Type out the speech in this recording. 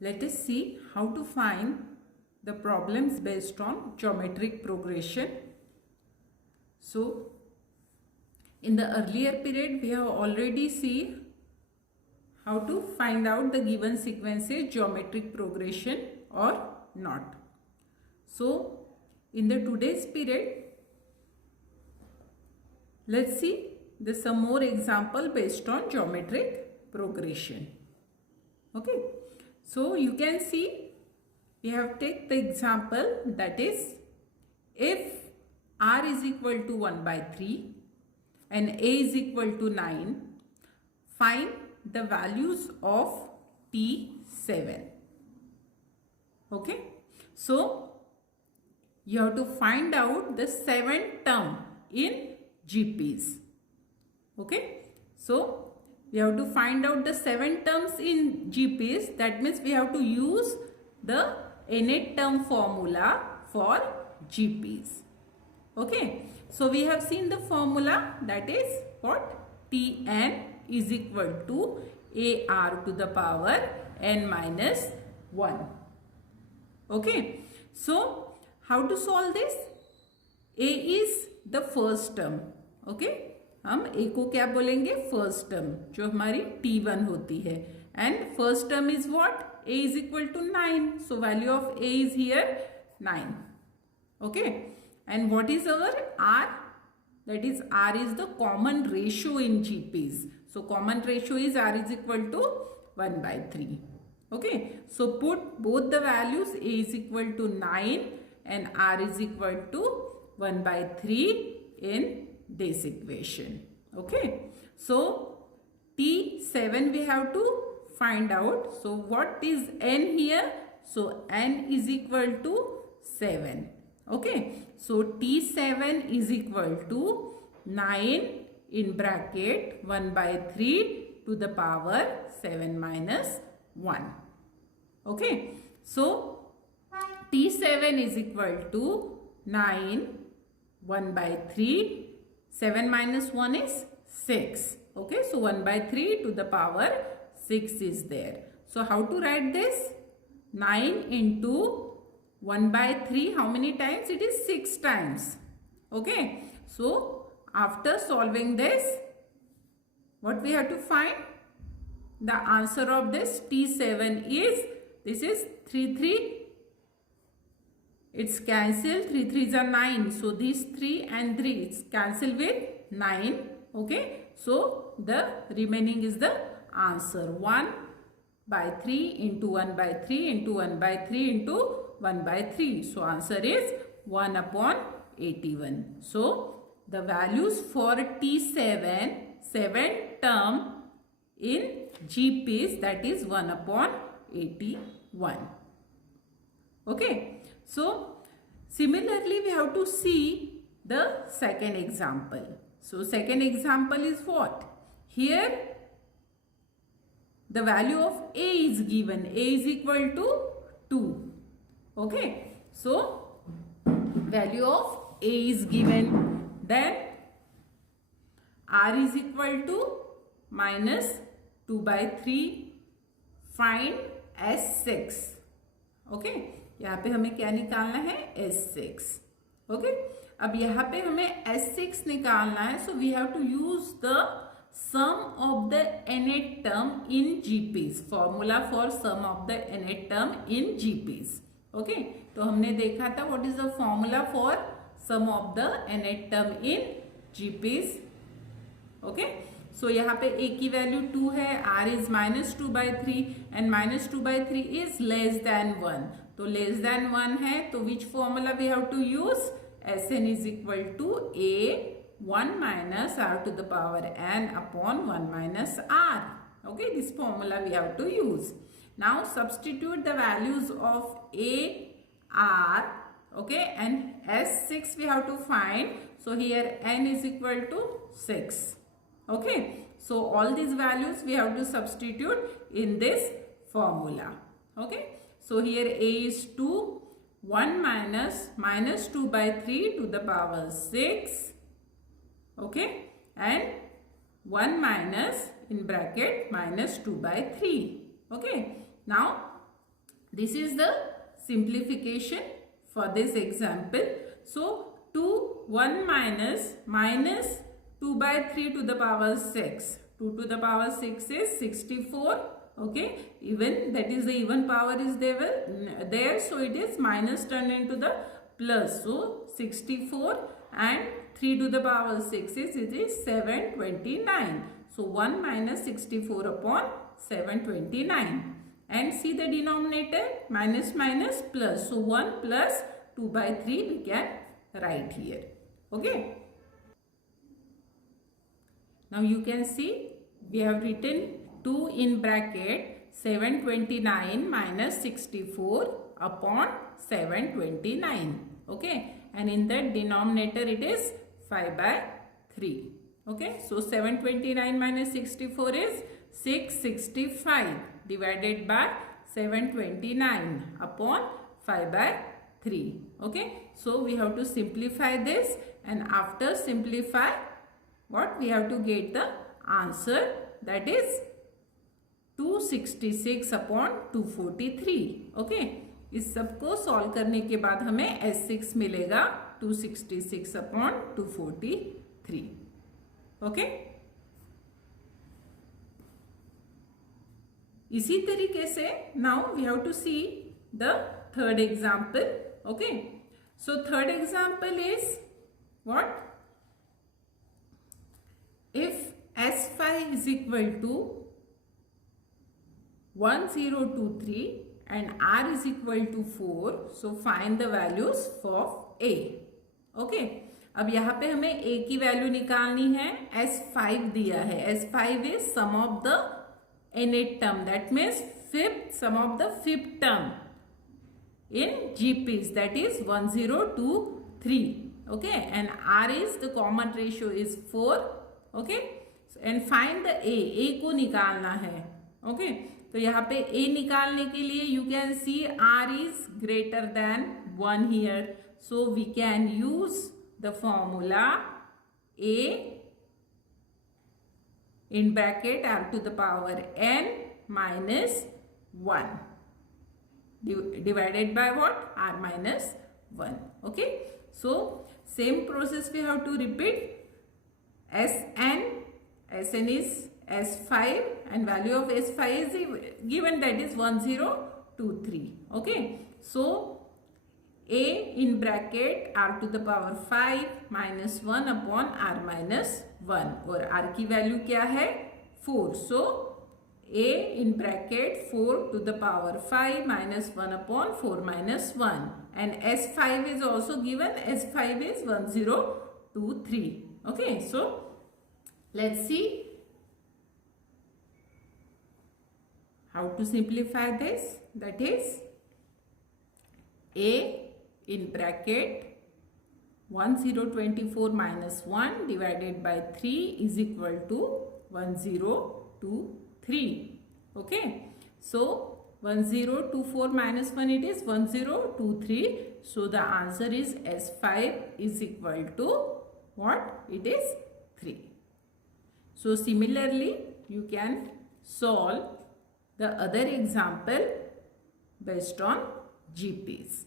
Let us see how to find the problems based on geometric progression. So, in the earlier period, we have already seen how to find out the given sequence is geometric progression or not. So, in the today's period, let's see some more example based on geometric progression. Okay. So, you can see we have take the example, that is, if r is equal to 1 by 3 and a is equal to 9, find the values of t7. Okay. So, you have to find out the 7th term in GPs. Okay. So, we have to find out the 7 terms in GPs. That means we have to use the nth term formula for GPs. Okay. So, we have seen the formula, that is what? Tn is equal to ar to the power n minus 1. Okay. So, how to solve this? A is the first term. Okay. हम a को क्या बोलेंगे? First term, जो हमारी t1 होती है. And first term is what? a is equal to 9. So value of a is here 9. Okay. And what is our r? That is r is the common ratio in GPs. So common ratio is r is equal to 1 by 3. Okay. So put both the values. A is equal to 9 and r is equal to 1 by 3 in this equation. Okay. So T7 we have to find out. So what is n here? So n is equal to 7. Okay. So T7 is equal to 9 in bracket 1 by 3 to the power 7 minus 1. Okay. So T7 is equal to 9 1 by 3. 7 minus 1 is 6. Okay. So 1 by 3 to the power 6 is there. So how to write this? 9 into 1 by 3. How many times? It is 6 times. Okay. So after solving this, what we have to find? The answer of this T7 is, this is 3 3. It's cancelled. 3 3s are 9. So these 3 and 3 it's cancelled with 9. Okay. So the remaining is the answer. 1 by 3 into 1 by 3 into 1 by 3 into 1 by 3. So answer is 1 upon 81. So the values for T7, 7th term in GPs, that is 1 upon 81. Okay. So, similarly we have to see the second example. So, second example is what? Here the value of a is given. A is equal to 2. Okay. So, value of a is given. Then r is equal to minus 2 by 3. Find S6. Okay. यहाँ पे हमें क्या निकालना है? S6. Okay. अब यहाँ पे हमें S6 निकालना है. So we have to use the sum of the nth term in GPs. Formula for sum of the nth term in GPs. Okay. तो हमने देखा था what is the formula for sum of the nth term in GPs. Okay. So यहाँ पे a की value 2 है. r is minus 2 by 3 and minus 2 by 3 is less than 1. तो less than 1 है, तो which formula we have to use? Sn is equal to a 1 minus r to the power n upon 1 minus r. Okay, this formula we have to use. Now substitute the values of a, r, okay, and S6 we have to find. So here n is equal to 6. Okay, so all these values we have to substitute in this formula. Okay. So here a is 2, 1 minus 2 by 3 to the power 6. Okay. And 1 minus in bracket minus 2 by 3. Okay. Now This is the simplification for this example. So 2 1 minus 2 by 3 to the power 6. 2 to the power 6 is 64. Okay, even, that is the even power is there, so it is minus turned into the plus. So 64 and 3 to the power 6 is, it is 729. So 1 minus 64 upon 729. And see the denominator, minus minus plus. So 1 plus 2 by 3 we can write here. Okay. Now you can see we have written 2 in bracket 729 minus 64 upon 729. Okay. And in that denominator it is 5 by 3. Okay. So 729 minus 64 is 665 divided by 729 upon 5 by 3. Okay. So we have to simplify this, and after simplify, what we have to get the answer, that is 266 upon 243. Okay. इस सबको solve करने के बाद हमें S6 मिलेगा 266 upon 243. Okay. इसी तरीके से now we have to see the third example. Okay. So third example is what? If S5 is equal to 1023 and R is equal to 4, so find the values for A. Okay. अब यहाँ पे हमें A की value निकालनी है. S5 दिया है. S5 is sum of the nth term, that means sum of the fifth term in GPs, that is 1023. Okay. And R is the common ratio is 4. Okay. And find the A को निकालना है. Okay. तो यहाँ पे A निकालने के लिए you can see R is greater than 1 here. So we can use the formula A in bracket R to the power n minus 1 divided by what? R minus 1. Okay. So same process we have to repeat. Sn is S5 and value of S5 is given, that is 1023. Okay. So A in bracket R to the power 5 minus 1 upon R minus 1, और R की value क्या है? 4. So A in bracket 4 to the power 5 minus 1 upon 4 minus 1, and S5 is also given. S5 is 1023. Okay. So let's see how to simplify this. That is A in bracket 1024 minus 1 divided by 3 is equal to 1023. Okay. So 1024 minus 1, it is 1023. So the answer is S5 is equal to what? It is 3. So similarly you can solve the other example based on GPs.